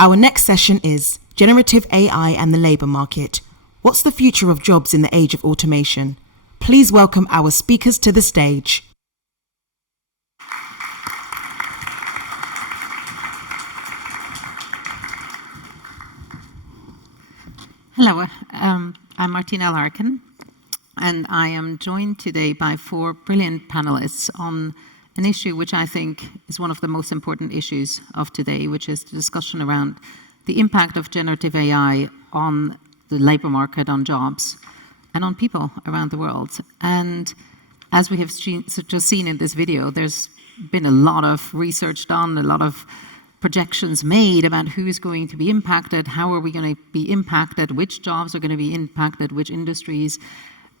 Our next session is Generative AI and the Labour Market. What's the future of jobs in the age of automation? Please welcome our speakers to the stage. Hello, I'm Martina Larkin, and I am joined today by 4 brilliant panelists on an issue which I think is one of the most important issues of today, which is the discussion around the impact of generative AI on the labour market, on jobs, and on people around the world. And as we have just seen in this video, there's been a lot of research done, a lot of projections made about who's going to be impacted, how are we going to be impacted, which jobs are going to be impacted, which industries.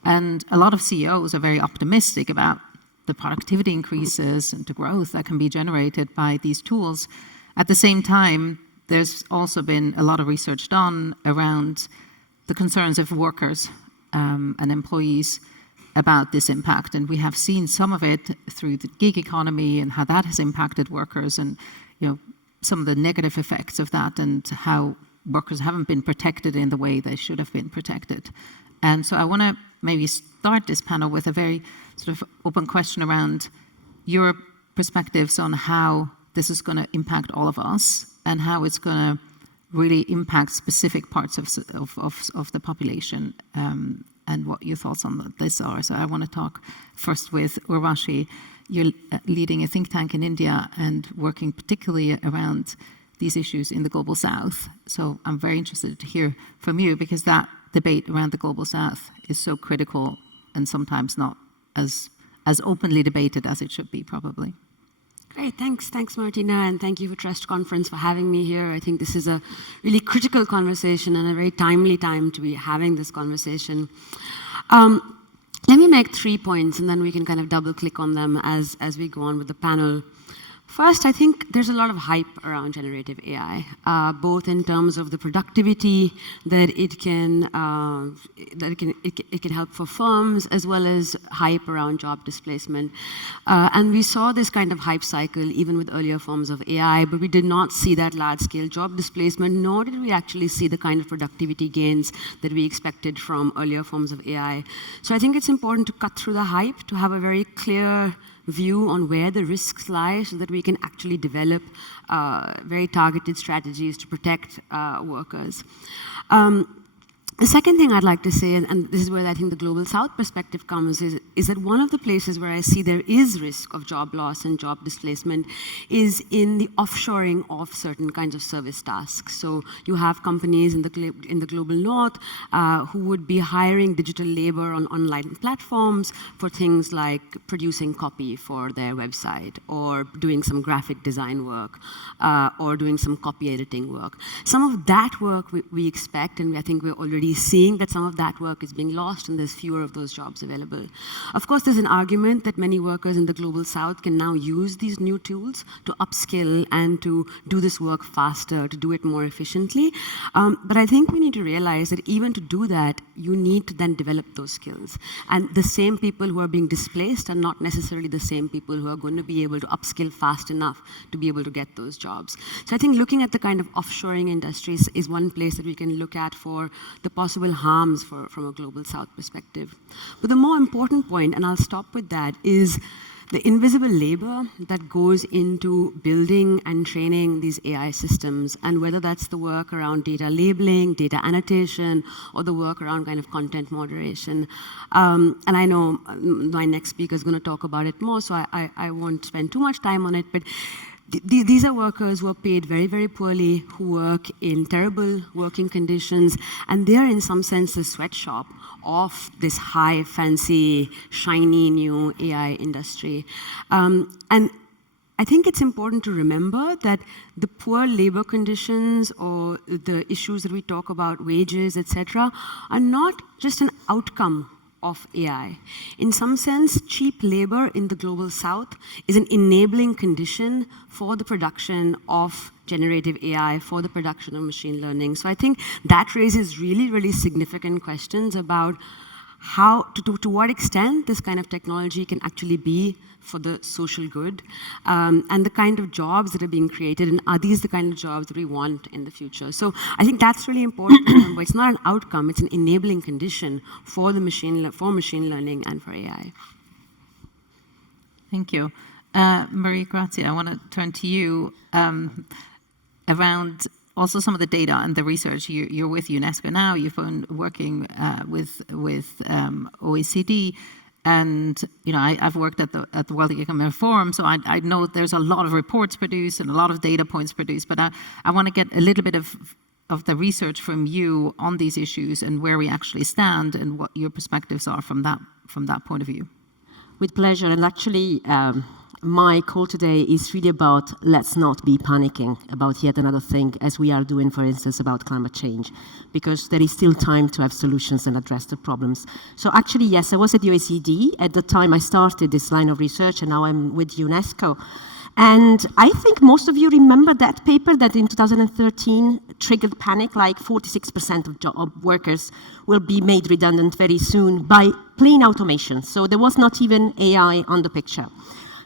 And a lot of CEOs are very optimistic about the productivity increases and the growth that can be generated by these tools. At the same time, there's also been a lot of research done around the concerns of workers and employees about this impact. And we have seen some of it through the gig economy and how that has impacted workers, and some of the negative effects of that, and how workers haven't been protected in the way they should have been protected. And so I want to maybe start this panel with a very sort of open question around your perspectives on how this is going to impact all of us, and how it's going to really impact specific parts of the population, and what your thoughts on this are. So I want to talk first with Urvashi. You're leading a think tank in India and working particularly around these issues in the Global South. So I'm very interested to hear from you, because that debate around the Global South is so critical and sometimes not as openly debated as it should be, probably. Great, thanks Martina, and thank you for Trust Conference for having me here. I think this is a really critical conversation and a very timely time to be having this conversation. Let me make 3 points, and then we can kind of double click on them as we go on with the panel. First, I think there's a lot of hype around generative AI, both in terms of the productivity that it can help for firms, as well as hype around job displacement. And we saw this kind of hype cycle even with earlier forms of AI, but we did not see that large-scale job displacement, nor did we actually see the kind of productivity gains that we expected from earlier forms of AI. So I think it's important to cut through the hype, to have a very clear view on where the risks lie, so that we can actually develop very targeted strategies to protect workers. The second thing I'd like to say, and this is where I think the Global South perspective comes, is that one of the places where I see there is risk of job loss and job displacement is in the offshoring of certain kinds of service tasks. So you have companies in the Global North who would be hiring digital labor on online platforms for things like producing copy for their website, or doing some graphic design work, or doing some copy editing work. Some of that work we expect, and I think we're already seeing that some of that work is being lost, and there's fewer of those jobs available. Of course, there's an argument that many workers in the Global South can now use these new tools to upskill and to do this work faster, to do it more efficiently. But I think we need to realize that even to do that, you need to then develop those skills. And the same people who are being displaced are not necessarily the same people who are going to be able to upskill fast enough to be able to get those jobs. So I think looking at the kind of offshoring industries is one place that we can look at for the possible harms from a Global South perspective. But the more important point, and I'll stop with that, is the invisible labor that goes into building and training these AI systems, and whether that's the work around data labeling, data annotation, or the work around kind of content moderation. And I know my next speaker is going to talk about it more, so I won't spend too much time on it, but these are workers who are paid very, very poorly, who work in terrible working conditions, and they are in some sense the sweatshop of this high, fancy, shiny new AI industry. And I think it's important to remember that the poor labor conditions, or the issues that we talk about, wages, etc., are not just an outcome of AI. In some sense, cheap labor in the Global South is an enabling condition for the production of generative AI, for the production of machine learning. So I think that raises really, really significant questions about to what extent this kind of technology can actually be for the social good, and the kind of jobs that are being created, and are these the kind of jobs that we want in the future? So I think that's really important to remember. It's not an outcome, it's an enabling condition for the machine learning and for AI. Thank you. Mariagrazia, I want to turn to you around also some of the data and the research. You're with UNESCO now, you've been working with OECD, and I've worked at the World Economic Forum, so I know there's a lot of reports produced and a lot of data points produced, but I want to get a little bit of the research from you on these issues and where we actually stand and what your perspectives are from that point of view. With pleasure, and actually my call today is really about let's not be panicking about yet another thing, as we are doing, for instance, about climate change, because there is still time to have solutions and address the problems. So actually, yes, I was at the OECD at the time I started this line of research, and now I'm with UNESCO. And I think most of you remember that paper that in 2013 triggered panic, like 46% of job workers will be made redundant very soon by plain automation. So there was not even AI on the picture.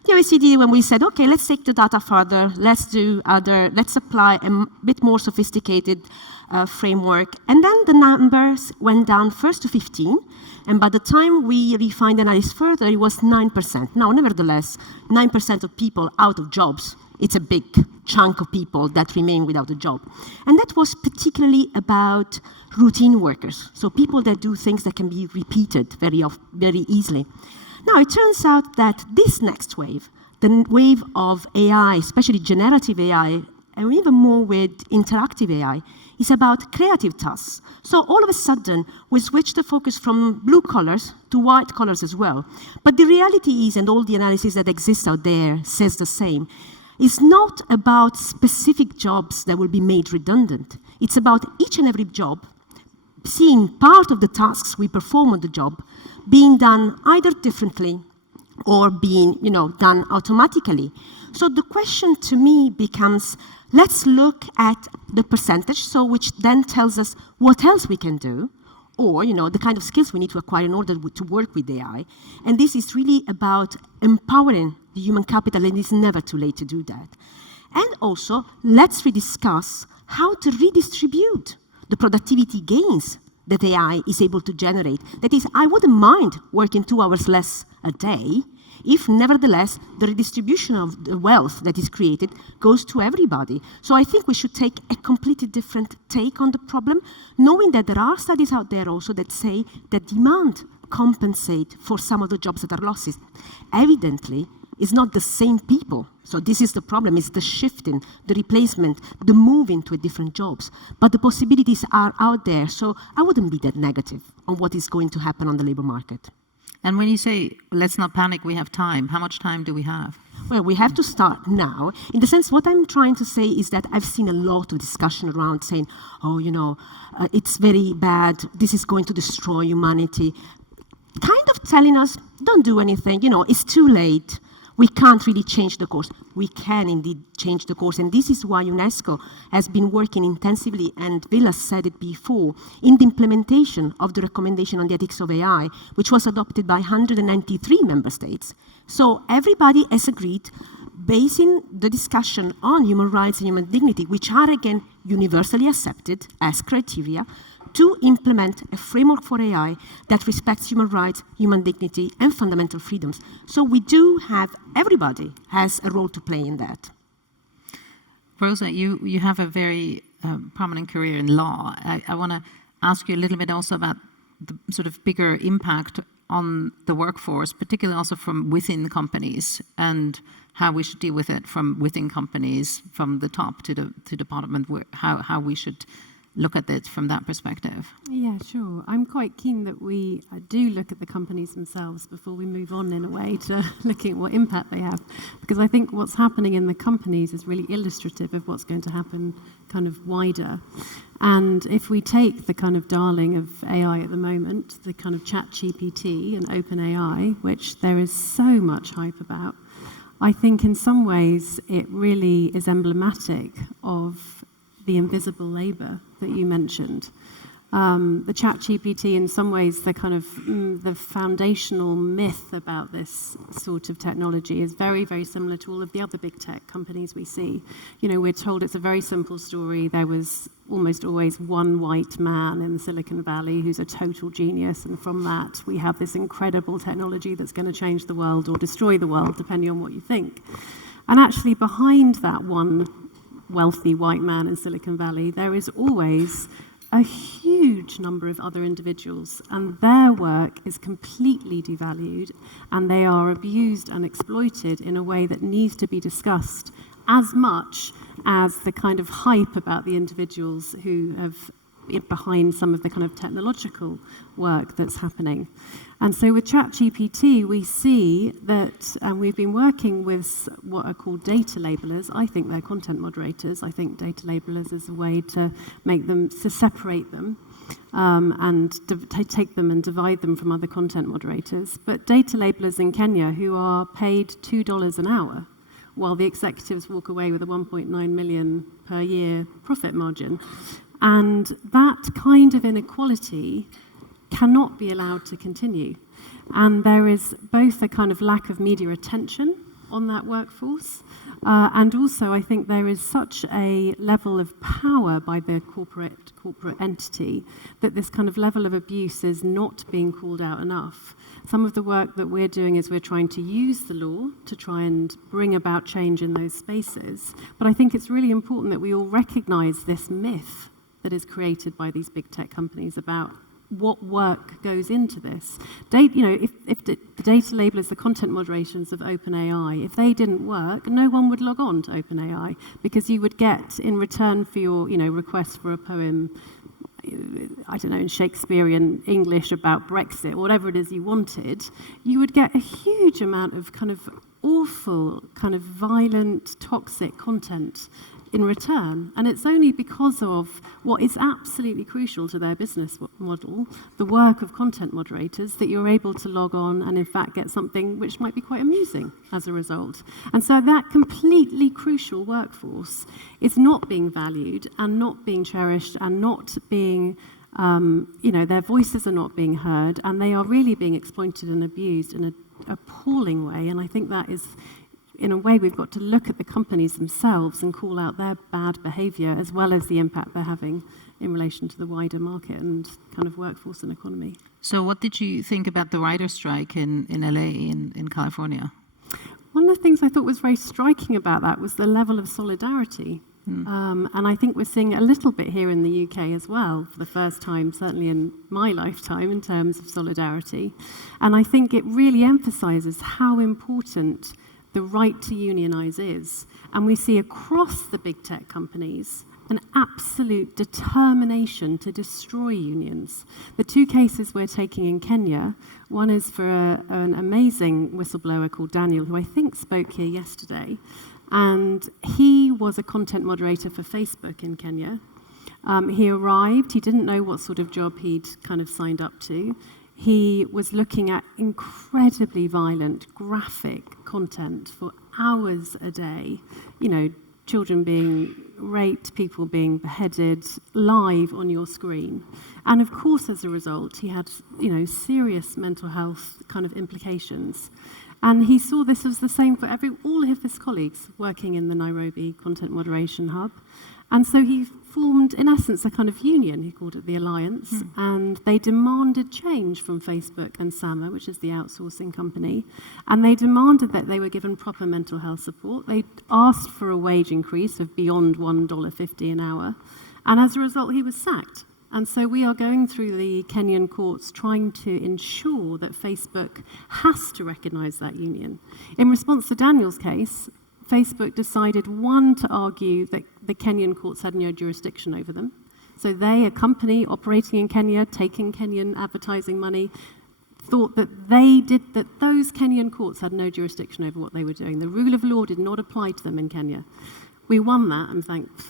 The OECD, when we said, okay, let's take the data further, let's apply a bit more sophisticated framework. And then the numbers went down first to 15, and by the time we refined the analysis further, it was 9%. Now, nevertheless, 9% of people out of jobs, it's a big chunk of people that remain without a job. And that was particularly about routine workers, so people that do things that can be repeated very easily. Now, it turns out that this next wave, the wave of AI, especially generative AI, and even more with interactive AI, is about creative tasks. So all of a sudden, we switch the focus from blue collars to white collars as well. But the reality is, and all the analysis that exists out there says the same, it's not about specific jobs that will be made redundant. It's about each and every job, seeing part of the tasks we perform on the job being done either differently or being done automatically. So the question to me becomes, let's look at the percentage, so which then tells us what else we can do, or the kind of skills we need to acquire in order to work with AI. And this is really about empowering the human capital, and it's never too late to do that. And also, let's rediscuss how to redistribute the productivity gains that AI is able to generate. That is, I wouldn't mind working 2 hours less a day if, nevertheless, the redistribution of the wealth that is created goes to everybody. So I think we should take a completely different take on the problem, knowing that there are studies out there also that say that demand compensate for some of the jobs that are lost. Evidently, it's not the same people. So this is the problem, it's the shifting, the replacement, the moving to different jobs. But the possibilities are out there, so I wouldn't be that negative on what is going to happen on the labor market. And when you say, let's not panic, we have time, how much time do we have? Well, we have to start now. In the sense, what I'm trying to say is that I've seen a lot of discussion around saying, oh, it's very bad, this is going to destroy humanity. Kind of telling us, don't do anything, it's too late. We can't really change the course. We can indeed change the course, and this is why UNESCO has been working intensively, and Villa said it before, in the implementation of the recommendation on the ethics of AI, which was adopted by 193 member states. So everybody has agreed, basing the discussion on human rights and human dignity, which are again universally accepted as criteria, to implement a framework for AI that respects human rights, human dignity, and fundamental freedoms. So we do have, everybody has a role to play in that. Rosa, you have a very prominent career in law. I want to ask you a little bit also about the sort of bigger impact on the workforce, particularly also from within companies, and how we should deal with it from within companies, from the top to the bottom, and how we should look at it from that perspective. Yeah, sure. I'm quite keen that we do look at the companies themselves before we move on, in a way, to looking at what impact they have. Because I think what's happening in the companies is really illustrative of what's going to happen kind of wider. And if we take the kind of darling of AI at the moment, the kind of ChatGPT and OpenAI, which there is so much hype about, I think in some ways it really is emblematic of the invisible labour that you mentioned. The ChatGPT, in some ways, the kind of the foundational myth about this sort of technology is very, very similar to all of the other big tech companies we see. You know, we're told it's a very simple story. There was almost always one white man in Silicon Valley who's a total genius, and from that we have this incredible technology that's going to change the world or destroy the world, depending on what you think. And actually, behind that one wealthy white man in Silicon Valley, there is always a huge number of other individuals, and their work is completely devalued, and they are abused and exploited in a way that needs to be discussed as much as the kind of hype about the individuals who have behind some of the kind of technological work that's happening. And so with ChatGPT, we see that, and we've been working with what are called data labelers. I think they're content moderators. I think data labelers is a way to make them, to separate them and take them and divide them from other content moderators. But data labelers in Kenya who are paid $2 an hour, while the executives walk away with a 1.9 million per year profit margin. And that kind of inequality cannot be allowed to continue. And there is both a kind of lack of media attention on that workforce, and also I think there is such a level of power by the corporate entity that this kind of level of abuse is not being called out enough. Some of the work that we're doing is we're trying to use the law to try and bring about change in those spaces. But I think it's really important that we all recognize this myth that is created by these big tech companies about what work goes into this. If the data labelers, the content moderations of OpenAI, if they didn't work, no one would log on to OpenAI, because you would get, in return for your request for a poem, I don't know, in Shakespearean English about Brexit, or whatever it is you wanted, you would get a huge amount of kind of awful, kind of violent, toxic content in return. And it's only because of what is absolutely crucial to their business model, the work of content moderators, that you're able to log on and in fact get something which might be quite amusing as a result. And so that completely crucial workforce is not being valued and not being cherished and not being, their voices are not being heard, and they are really being exploited and abused in an appalling way. And I think that is, in a way, we've got to look at the companies themselves and call out their bad behavior, as well as the impact they're having in relation to the wider market and kind of workforce and economy. So what did you think about the writer strike in LA, in California? One of the things I thought was very striking about that was the level of solidarity. And I think we're seeing a little bit here in the UK as well, for the first time, certainly in my lifetime, in terms of solidarity. And I think it really emphasises how important the right to unionize is. And we see across the big tech companies an absolute determination to destroy unions. The two cases we're taking in Kenya, one is for an amazing whistleblower called Daniel, who I think spoke here yesterday. And he was a content moderator for Facebook in Kenya. He arrived, he didn't know what sort of job he'd kind of signed up to. He was looking at incredibly violent, graphic content for hours a day. Children being raped, people being beheaded, live on your screen. And of course, as a result, he had, serious mental health kind of implications. And he saw this as the same for all of his colleagues working in the Nairobi Content Moderation Hub. And so he formed, in essence, a kind of union. He called it the Alliance. And they demanded change from Facebook and SAMA, which is the outsourcing company. And they demanded that they were given proper mental health support. They asked for a wage increase of beyond $1.50 an hour. And as a result, he was sacked. And so we are going through the Kenyan courts trying to ensure that Facebook has to recognize that union. In response to Daniel's case, Facebook decided, one, to argue that the Kenyan courts had no jurisdiction over them. So they, a company operating in Kenya, taking Kenyan advertising money, thought that those Kenyan courts had no jurisdiction over what they were doing. The rule of law did not apply to them in Kenya. We won that,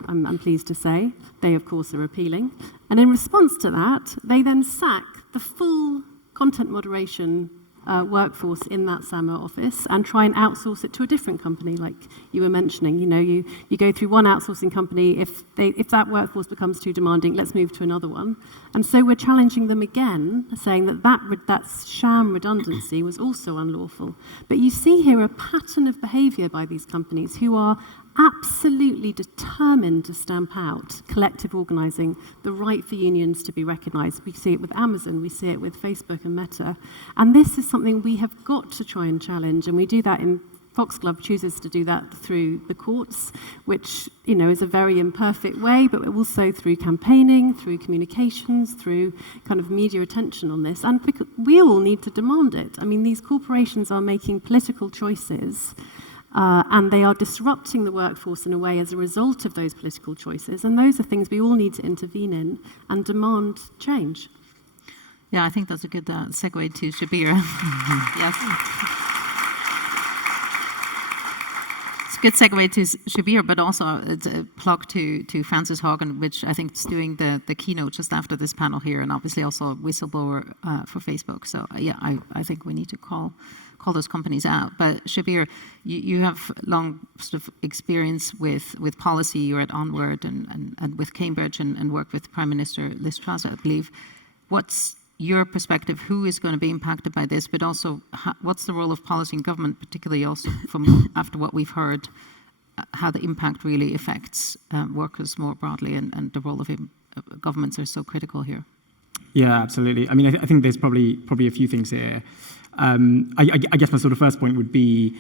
I'm pleased to say. They, of course, are appealing. And in response to that, they then sack the full content moderation workforce in that SAMA office and try and outsource it to a different company, like you were mentioning. You go through one outsourcing company. If that workforce becomes too demanding, let's move to another one. And so we're challenging them again, saying that sham redundancy was also unlawful. But you see here a pattern of behaviour by these companies who are absolutely determined to stamp out collective organising, the right for unions to be recognised. We see it with Amazon, we see it with Facebook and Meta. And this is something we have got to try and challenge, and we do that in Foxglove chooses to do that through the courts, which is a very imperfect way, but also through campaigning, through communications, through kind of media attention on this. And we all need to demand it. I mean, these corporations are making political choices, and they are disrupting the workforce in a way as a result of those political choices. And those are things we all need to intervene in and demand change. Yeah, I think that's a good segue to Shabbir. Yes. It's a good segue to Shabbir, but also it's a plug to Frances Haugen, which I think is doing the keynote just after this panel here, and obviously also a whistleblower for Facebook. So yeah, I think we need to call those companies out. But Shabbir, you have long sort of experience with policy. You're at Onward and with Cambridge and worked with Prime Minister Liz Truss, I believe. What's your perspective? Who is going to be impacted by this? But also, what's the role of policy and government, particularly also from after what we've heard, how the impact really affects workers more broadly, and the role of governments are so critical here? Yeah, absolutely. I mean, I think there's probably a few things here. I guess my sort of first point would be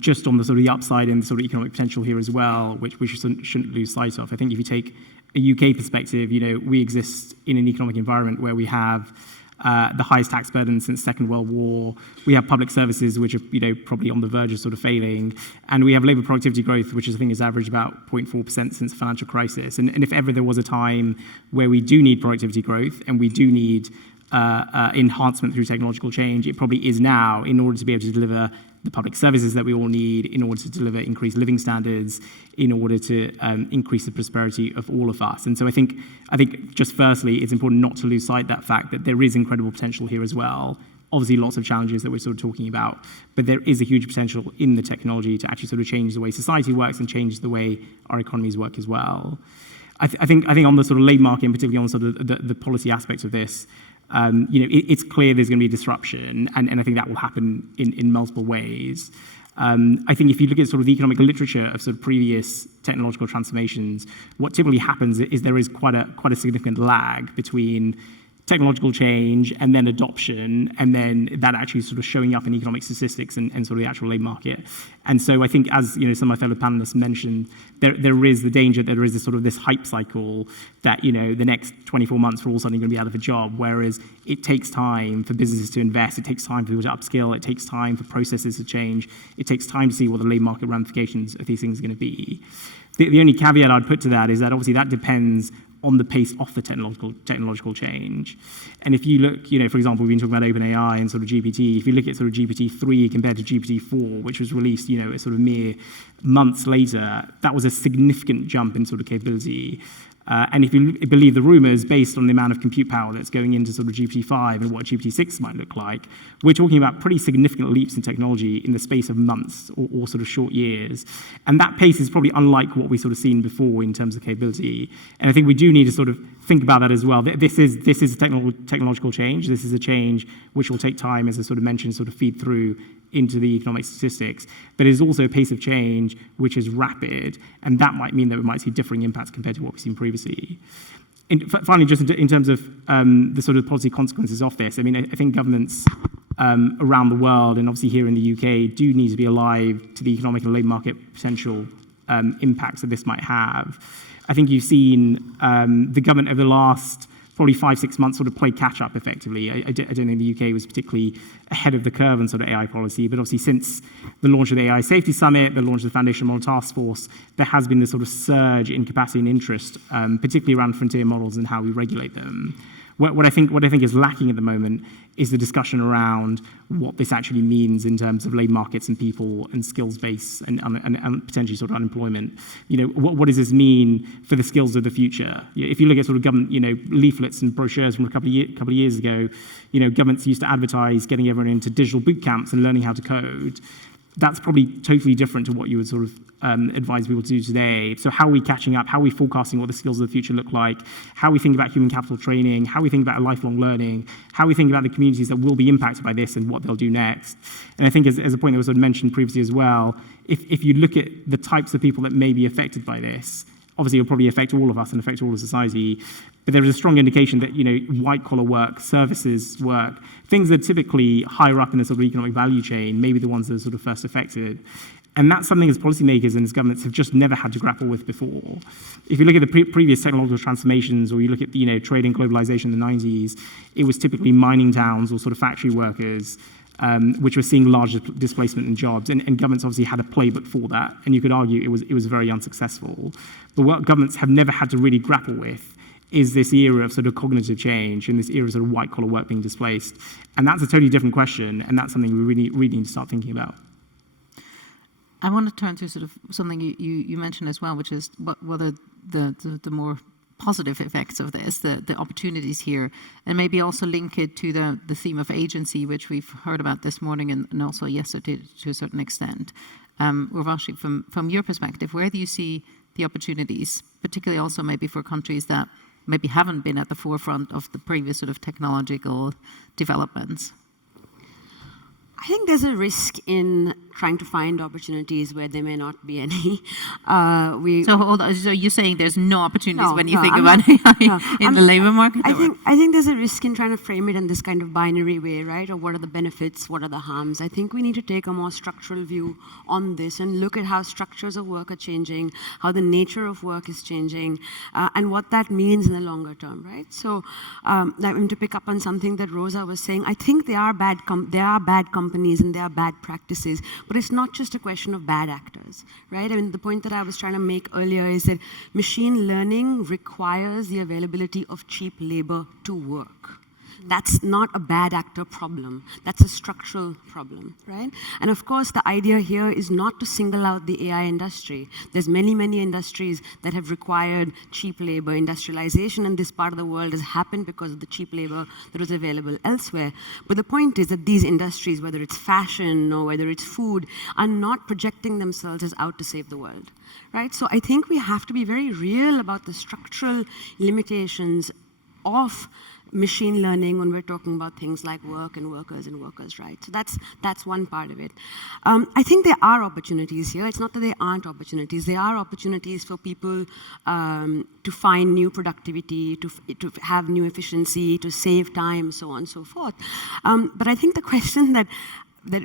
just on the sort of the upside and the sort of economic potential here as well, which we shouldn't lose sight of. I think if you take a UK perspective, we exist in an economic environment where we have the highest tax burden since the Second World War. We have public services which are probably on the verge of sort of failing, and we have labour productivity growth, which I think has averaged about 0.4% since the financial crisis. And if ever there was a time where we do need productivity growth and we do need enhancement through technological change, it probably is now, in order to be able to deliver the public services that we all need, in order to deliver increased living standards, in order to increase the prosperity of all of us. And so I think just firstly, it's important not to lose sight of that fact that there is incredible potential here as well. Obviously, lots of challenges that we're sort of talking about, but there is a huge potential in the technology to actually sort of change the way society works and change the way our economies work as well. I think on the sort of labour market, and particularly on sort of the policy aspects of this, it's clear there's going to be disruption, and I think that will happen in multiple ways. I think if you look at sort of the economic literature of sort of previous technological transformations, what typically happens is there is quite a significant lag between technological change and then adoption, and then that actually sort of showing up in economic statistics and sort of the actual labour market. And so I think, as some of my fellow panelists mentioned, there is the danger that there is this hype cycle that the next 24 months we're all suddenly going to be out of a job, whereas it takes time for businesses to invest, it takes time for people to upskill, it takes time for processes to change, it takes time to see what the labour market ramifications of these things are going to be. The only caveat I'd put to that is that obviously that depends on the pace of the technological change. And if you look, for example, we've been talking about OpenAI and sort of GPT. If you look at sort of GPT-3 compared to GPT-4, which was released, a sort of mere months later, that was a significant jump in sort of capability. And if you believe the rumors, based on the amount of compute power that's going into sort of GPT-5 and what GPT-6 might look like, we're talking about pretty significant leaps in technology in the space of months or sort of short years. And that pace is probably unlike what we've sort of seen before in terms of capability. And I think we do need to sort of think about that as well. This is a technological change. This is a change which will take time, as I sort of mentioned, sort of feed through into the economic statistics, but it is also a pace of change which is rapid, and that might mean that we might see differing impacts compared to what we've seen previously. Finally, just in terms of the sort of policy consequences of this, I mean, I think governments around the world, and obviously here in the UK, do need to be alive to the economic and labour market potential impacts that this might have. I think you've seen the government over the last probably 5-6 months sort of play catch up effectively. I don't think the UK was particularly ahead of the curve on sort of AI policy, but obviously since the launch of the AI Safety Summit, the launch of the Foundation Model Task Force, there has been this sort of surge in capacity and interest, particularly around frontier models and how we regulate them. What I think is lacking at the moment is the discussion around what this actually means in terms of labour markets and people and skills base and potentially sort of unemployment. What does this mean for the skills of the future? If you look at sort of government, leaflets and brochures from a couple of years ago, governments used to advertise getting everyone into digital boot camps and learning how to code. That's probably totally different to what you would sort of advise people to do today. So how are we catching up? How are we forecasting what the skills of the future look like? How we think about human capital training? How we think about lifelong learning? How we think about the communities that will be impacted by this and what they'll do next? And I think as a point that was sort of mentioned previously as well, if you look at the types of people that may be affected by this, obviously it'll probably affect all of us and affect all of society, but there is a strong indication that, white-collar work, services work, things that are typically higher up in the sort of economic value chain, maybe the ones that are sort of first affected. And that's something as policymakers and as governments have just never had to grapple with before. If you look at the previous technological transformations, or you look at trade and globalization in the 90s, it was typically mining towns or sort of factory workers, which were seeing large displacement in jobs, and governments obviously had a playbook for that, and you could argue it was very unsuccessful. But what governments have never had to really grapple with is this era of sort of cognitive change and this era of sort of white-collar work being displaced. And that's a totally different question, and that's something we really need to start thinking about. I want to turn to sort of something you mentioned as well, which is what are the more positive effects of this, the opportunities here, and maybe also link it to the theme of agency, which we've heard about this morning and also yesterday to a certain extent. Urvashi, from your perspective, where do you see the opportunities, particularly also maybe for countries that maybe haven't been at the forefront of the previous sort of technological developments? I think there's a risk in trying to find opportunities where there may not be any. So you're saying there's no opportunities when you think about AI in the labor market? I think there's a risk in trying to frame it in this kind of binary way, right? Or what are the benefits, what are the harms? I think we need to take a more structural view on this and look at how structures of work are changing, how the nature of work is changing, and what that means in the longer term, right? So to pick up on something that Rosa was saying, I think there are bad companies and there are bad practices, but it's not just a question of bad actors, right? I mean, the point that I was trying to make earlier is that machine learning requires the availability of cheap labor to work. That's not a bad actor problem. That's a structural problem, right? And of course, the idea here is not to single out the AI industry. There's many, many industries that have required cheap labor. Industrialization in this part of the world has happened because of the cheap labor that was available elsewhere. But the point is that these industries, whether it's fashion or whether it's food, are not projecting themselves as out to save the world, right? So I think we have to be very real about the structural limitations of machine learning when we're talking about things like work and workers' rights. So that's one part of it. I think there are opportunities here. It's not that there aren't opportunities. There are opportunities for people to find new productivity, to have new efficiency, to save time, so on and so forth. But I think the question that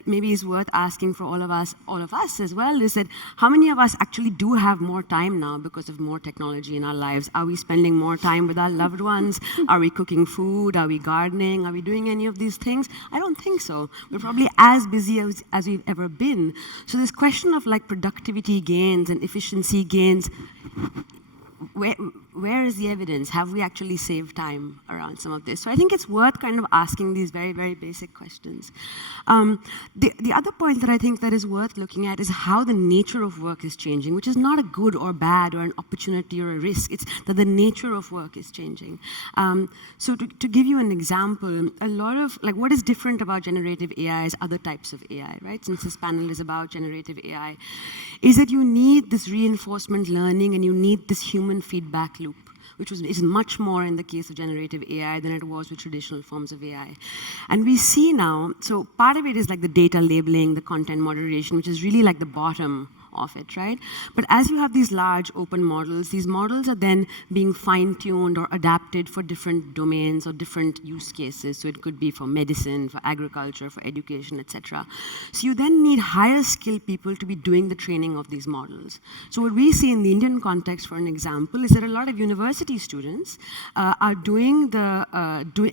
maybe is worth asking for all of us as well is that how many of us actually do have more time now because of more technology in our lives? Are we spending more time with our loved ones? Are we cooking food? Are we gardening? Are we doing any of these things? I don't think so. We're probably as busy as we've ever been. So this question of like productivity gains and efficiency gains, where is the evidence? Have we actually saved time around some of this? So I think it's worth kind of asking these very, very basic questions. The other point that I think that is worth looking at is how the nature of work is changing, which is not a good or bad or an opportunity or a risk. It's that the nature of work is changing. So to give you an example, a lot of, like, what is different about generative AI is other types of AI, right? Since this panel is about generative AI, is that you need this reinforcement learning and you need this human feedback loop, which is much more in the case of generative AI than it was with traditional forms of AI. And we see now, so part of it is like the data labeling, the content moderation, which is really like the bottom of it, right? But as you have these large open models, these models are then being fine-tuned or adapted for different domains or different use cases. So it could be for medicine, for agriculture, for education, etc. So you then need higher skilled people to be doing the training of these models. So what we see in the Indian context, for an example, is that a lot of university students are doing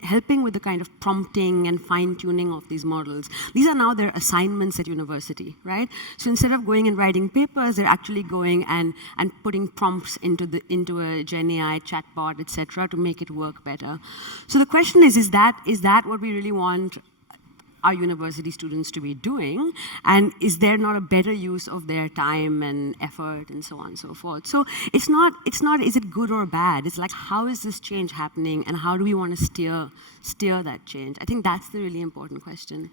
helping with the kind of prompting and fine-tuning of these models. These are now their assignments at university, right? So instead of going and writing papers, they're actually going and putting prompts into a Gen AI chatbot, etc., to make it work better. So the question is that what we really want our university students to be doing, and is there not a better use of their time and effort and so on and so forth? So it's not is it good or bad? It's like, how is this change happening, and how do we want to steer that change? I think that's the really important question.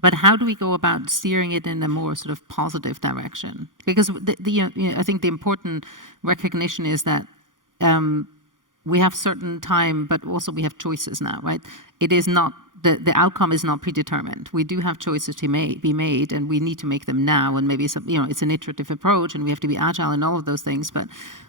But how do we go about steering it in a more sort of positive direction? Because I think the important recognition is that we have certain time, but also we have choices now, right? It is not, the outcome is not predetermined. We do have choices to be made, and we need to make them now, and maybe it's an iterative approach, and we have to be agile and all of those things, but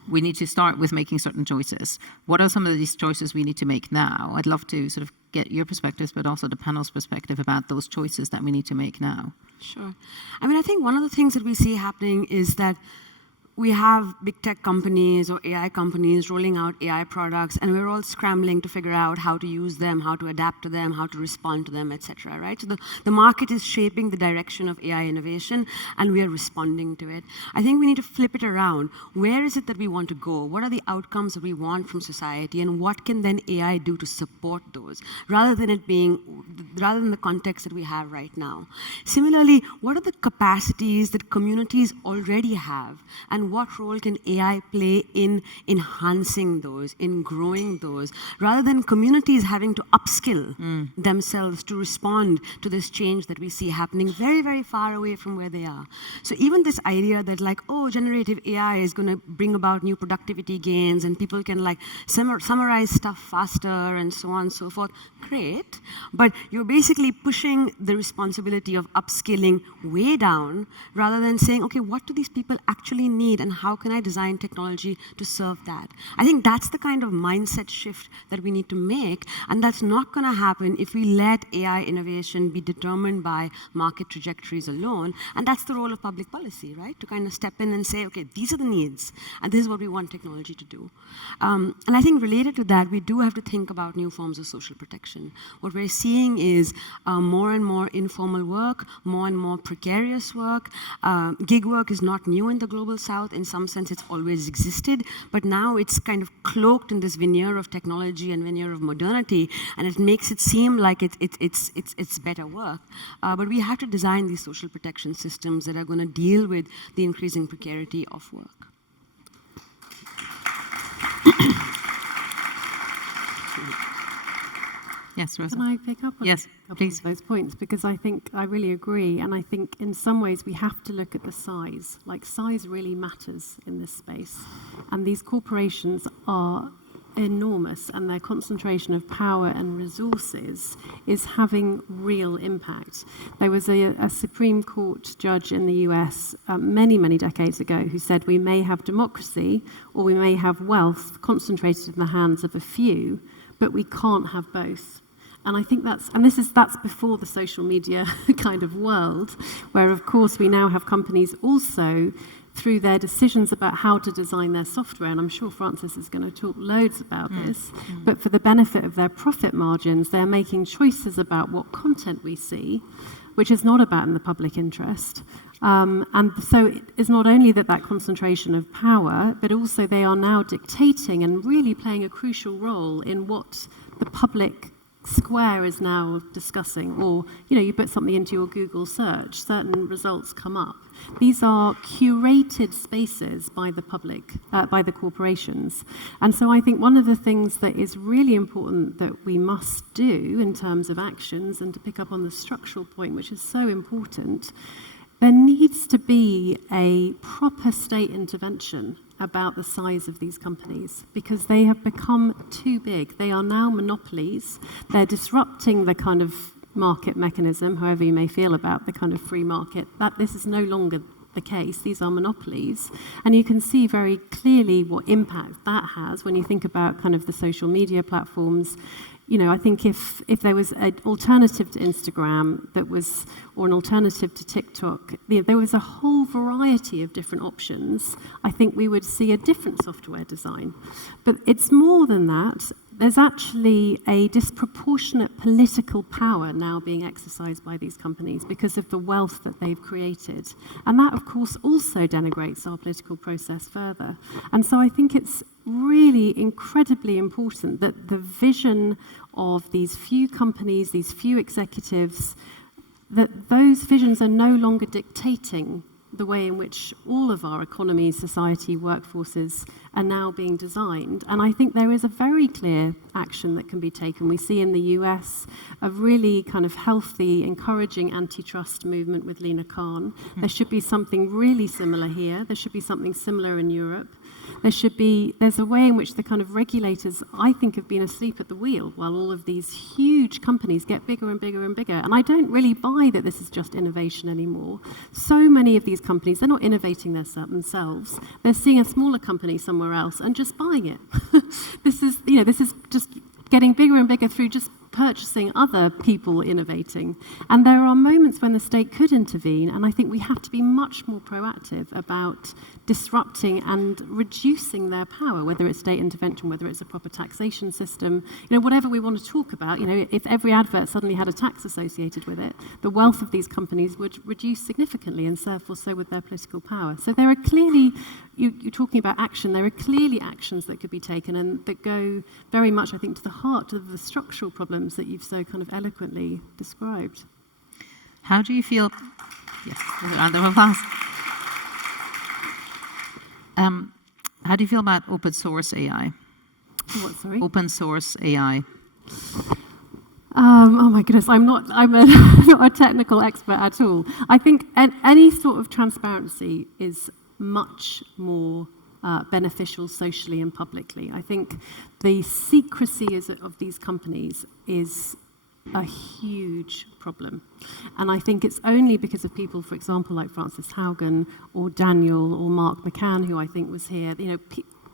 we need to start with making certain choices. What are some of these choices we need to make now? I'd love to sort of get your perspectives, but also the panel's perspective about those choices that we need to make now. Sure. I mean, I think one of the things that we see happening is that we have big tech companies or AI companies rolling out AI products, and we're all scrambling to figure out how to use them, how to adapt to them, how to respond to them, et cetera, right? So the market is shaping the direction of AI innovation, and we are responding to it. I think we need to flip it around. Where is it that we want to go? What are the outcomes that we want from society, and what can then AI do to support those, rather than the context that we have right now? Similarly, what are the capacities that communities already have, and what role can AI play in enhancing those, in growing those, rather than communities having to upskill themselves to respond to this change that we see happening very, very far away from where they are. So even this idea that like, oh, generative AI is going to bring about new productivity gains and people can like summarize stuff faster and so on and so forth, great, but you're basically pushing the responsibility of upskilling way down rather than saying, okay, what do these people actually need, and how can I design technology to serve that? I think that's the kind of mindset shift that we need to make, and that's not going to happen if we let AI innovation be determined by market trajectories alone, and that's the role of public policy, right? To kind of step in and say, okay, these are the needs, and this is what we want technology to do. And I think related to that, we do have to think about new forms of social protection. What we're seeing is more and more informal work, more and more precarious work. Gig work is not new in the global south. In some sense, it's always existed, but now it's kind of cloaked in this veneer of technology and veneer of modernity, and it makes it seem like it's better work. But we have to design these social protection systems that are going to deal with the increasing precarity of work. Yes, Rosa. Can I pick up on yes, a couple please. of those points? Because I think I really agree, and I think in some ways we have to look at the size. Like, size really matters in this space. And these corporations are enormous, and their concentration of power and resources is having real impact. There was a Supreme Court judge in the US many, many decades ago who said we may have democracy or we may have wealth concentrated in the hands of a few, but we can't have both. And I think that's before the social media kind of world, where of course we now have companies also through their decisions about how to design their software, and I'm sure Francis is going to talk loads about this, but for the benefit of their profit margins, they're making choices about what content we see, which is not about in the public interest. And so it's not only that concentration of power, but also they are now dictating and really playing a crucial role in what the public square is now discussing. Or, you put something into your Google search, certain results come up. These are curated spaces by the public, by the corporations. And so I think one of the things that is really important that we must do in terms of actions, and to pick up on the structural point, which is so important, there needs to be a proper state intervention about the size of these companies, because they have become too big. They are now monopolies. They're disrupting the kind of market mechanism, however you may feel about the kind of free market. That this is no longer the case. These are monopolies. And you can see very clearly what impact that has when you think about kind of the social media platforms. I think if there was an alternative to Instagram or an alternative to TikTok, there was a whole variety of different options, I think we would see a different software design. But it's more than that. there's actually a disproportionate political power now being exercised by these companies because of the wealth that they've created. And that, of course, also denigrates our political process further. And so I think it's really incredibly important that the vision of these few companies, these few executives, that those visions are no longer dictating the way in which all of our economies, society, workforces are now being designed. And I think there is a very clear action that can be taken. We see in the US a really kind of healthy, encouraging antitrust movement with Lina Khan. There should be something really similar here. There should be something similar in Europe. There's a way in which the kind of regulators, I think, have been asleep at the wheel while all of these huge companies get bigger and bigger and bigger. And I don't really buy that this is just innovation anymore. So many of these companies, they're not innovating themselves. They're seeing a smaller company somewhere else and just buying it. This is just getting bigger and bigger through just purchasing other people innovating. And there are moments when the state could intervene, and I think we have to be much more proactive about disrupting and reducing their power, whether it's state intervention, whether it's a proper taxation system, whatever we want to talk about. If every advert suddenly had a tax associated with it, the wealth of these companies would reduce significantly, and therefore so would their political power. So there are clearly, you're talking about action, there are clearly actions that could be taken and that go very much, I think, to the heart of the structural problems that you've so kind of eloquently described. How do you feel? Yes, a round of applause. How do you feel about open source AI? What, sorry? Open source AI. Oh my goodness, I'm not a technical expert at all. I think any sort of transparency is much more beneficial socially and publicly. I think the secrecy of these companies is a huge problem. And I think it's only because of people, for example, like Frances Haugen or Daniel or Mark McCann, who I think was here,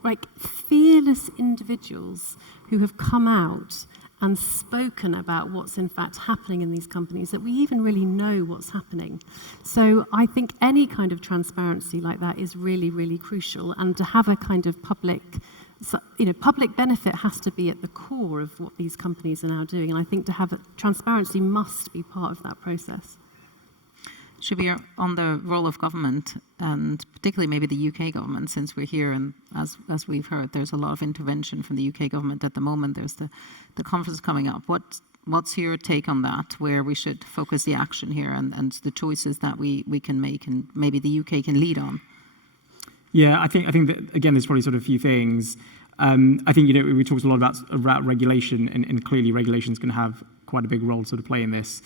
like fearless individuals who have come out and spoken about what's in fact happening in these companies, that we even really know what's happening. So I think any kind of transparency like that is really, really crucial. And to have a kind of public benefit has to be at the core of what these companies are now doing. And I think to have transparency must be part of that process. Shabbir, on the role of government, and particularly maybe the UK government, since we're here, and as we've heard, there's a lot of intervention from the UK government at the moment. There's the conference coming up. What's your take on that, where we should focus the action here and the choices that we can make and maybe the UK can lead on? Yeah, I think that, again, there's probably sort of a few things. I think, we talked a lot about regulation, and clearly regulation is going to have quite a big role to sort of play in this.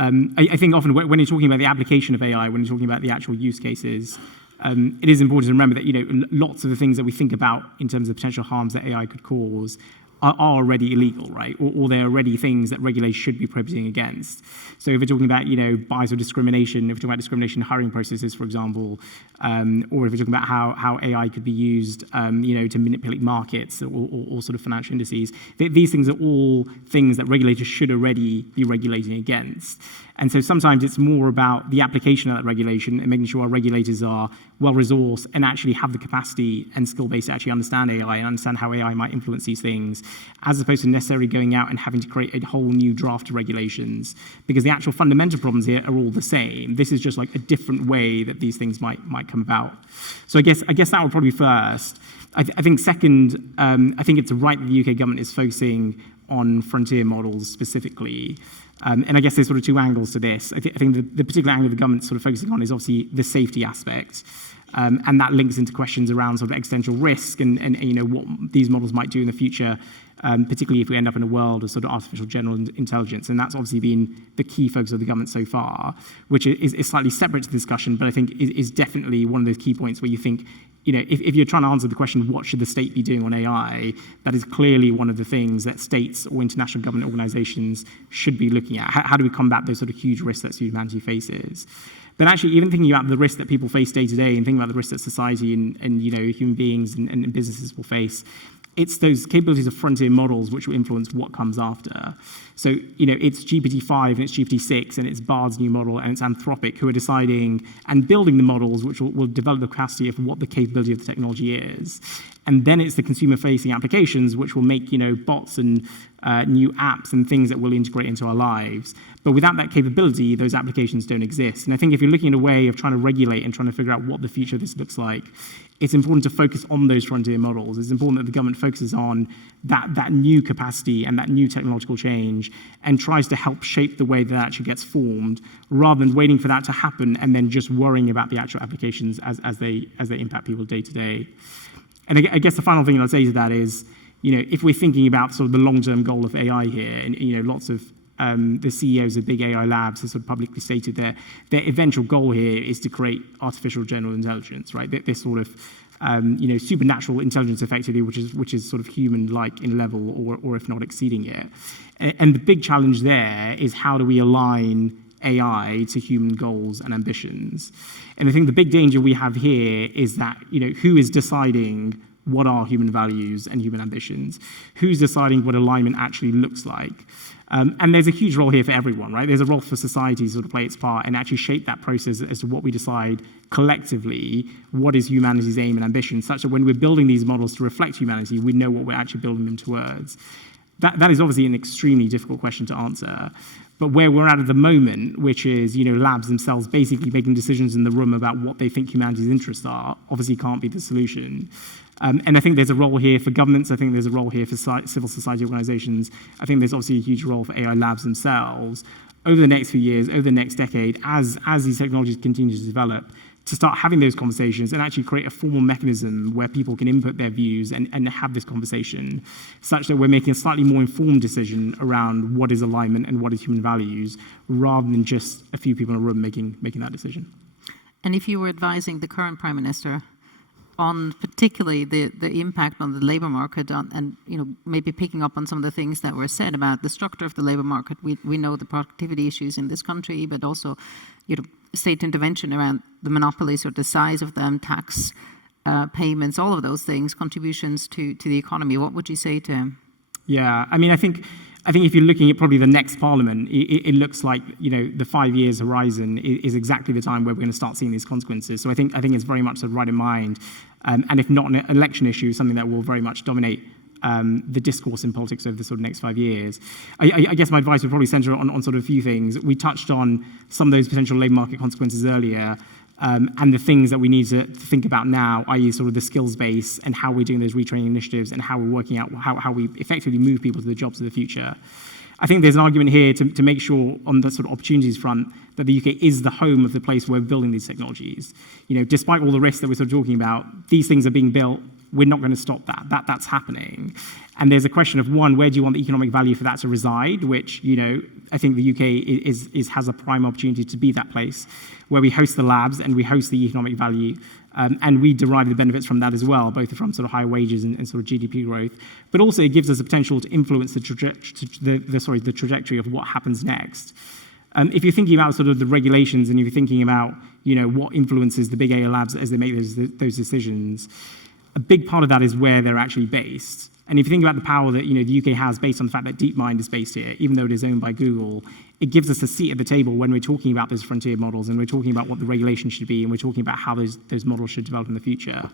I think often when you're talking about the application of AI, when you're talking about the actual use cases, it is important to remember that, lots of the things that we think about in terms of potential harms that AI could cause are already illegal, right? Or they're already things that regulators should be prohibiting against. So if we're talking about, bias or discrimination, if we're talking about discrimination in hiring processes, for example, or if we're talking about how AI could be used, to manipulate markets or sort of financial indices, these things are all things that regulators should already be regulating against. And so sometimes it's more about the application of that regulation and making sure our regulators are well-resourced and actually have the capacity and skill base to actually understand AI and understand how AI might influence these things, as opposed to necessarily going out and having to create a whole new draft of regulations, because the actual fundamental problems here are all the same. This is just like a different way that these things might come about. So I guess that would probably be first. I think second, I think it's right that the UK government is focusing on frontier models specifically. And I guess there's sort of two angles to this. I think the particular angle the government's sort of focusing on is obviously the safety aspect. And that links into questions around sort of existential risk and what these models might do in the future, particularly if we end up in a world of sort of artificial general intelligence. And that's obviously been the key focus of the government so far, which is slightly separate to the discussion, but I think is definitely one of those key points where you think, if you're trying to answer the question, what should the state be doing on AI, that is clearly one of the things that states or international government organizations should be looking at. How do we combat those sort of huge risks that humanity faces? But actually, even thinking about the risks that people face day to day and thinking about the risks that society and human beings and businesses will face, it's those capabilities of frontier models which will influence what comes after. So, it's GPT-5 and it's GPT-6 and it's Bard's new model and it's Anthropic who are deciding and building the models which will develop the capacity of what the capability of the technology is. And then it's the consumer-facing applications which will make, bots and new apps and things that will integrate into our lives. But without that capability, those applications don't exist. And I think if you're looking at a way of trying to regulate and trying to figure out what the future of this looks like, it's important to focus on those frontier models. It's important that the government focuses on that new capacity and that new technological change and tries to help shape the way that actually gets formed, rather than waiting for that to happen and then just worrying about the actual applications as they impact people day to day. And I guess the final thing I'll say to that is, if we're thinking about sort of the long-term goal of AI here, and lots of the CEOs of big AI labs have sort of publicly stated their eventual goal here is to create artificial general intelligence, right? This sort of supernatural intelligence, effectively, which is sort of human-like in level, or if not exceeding it. And the big challenge there is, how do we align AI to human goals and ambitions? And I think the big danger we have here is that who is deciding what are human values and human ambitions? Who's deciding what alignment actually looks like? And there's a huge role here for everyone, right? There's a role for society to sort of play its part and actually shape that process as to what we decide collectively, what is humanity's aim and ambition, such that when we're building these models to reflect humanity, we know what we're actually building them towards. That is obviously an extremely difficult question to answer. But where we're at the moment, which is, labs themselves basically making decisions in the room about what they think humanity's interests are, obviously can't be the solution. And I think there's a role here for governments. I think there's a role here for civil society organizations. I think there's obviously a huge role for AI labs themselves over the next few years, over the next decade, as these technologies continue to develop, to start having those conversations and actually create a formal mechanism where people can input their views and have this conversation, such that we're making a slightly more informed decision around what is alignment and what is human values, rather than just a few people in a room making that decision. And if you were advising the current Prime Minister on particularly the impact on the labour market, and maybe picking up on some of the things that were said about the structure of the labour market, we know the productivity issues in this country, but also state intervention around the monopolies or the size of them, tax payments, all of those things, contributions to the economy. What would you say to him? Yeah, I think if you're looking at probably the next parliament, it looks like the 5 years horizon is exactly the time where we're going to start seeing these consequences. So I think it's very much sort of right in mind, and if not an election issue, something that will very much dominate the discourse in politics over the sort of next 5 years. I guess my advice would probably centre on sort of a few things. We touched on some of those potential labour market consequences earlier, and the things that we need to think about now, i.e. sort of the skills base and how we're doing those retraining initiatives and how we're working out how we effectively move people to the jobs of the future. I think there's an argument here to make sure on the sort of opportunities front that the UK is the home of the place where we're building these technologies. Despite all the risks that we're sort of talking about, these things are being built. We're not going to stop that. That's happening. And there's a question of, one, where do you want the economic value for that to reside, which, I think the UK has a prime opportunity to be that place where we host the labs and we host the economic value, and we derive the benefits from that as well, both from sort of higher wages and sort of GDP growth. But also it gives us the potential to influence the trajectory of what happens next. If you're thinking about sort of the regulations and if you're thinking about, what influences the big AI labs as they make those decisions, a big part of that is where they're actually based. And if you think about the power that the UK has based on the fact that DeepMind is based here, even though it is owned by Google, it gives us a seat at the table when we're talking about those frontier models and we're talking about what the regulation should be and we're talking about how those models should develop in the future.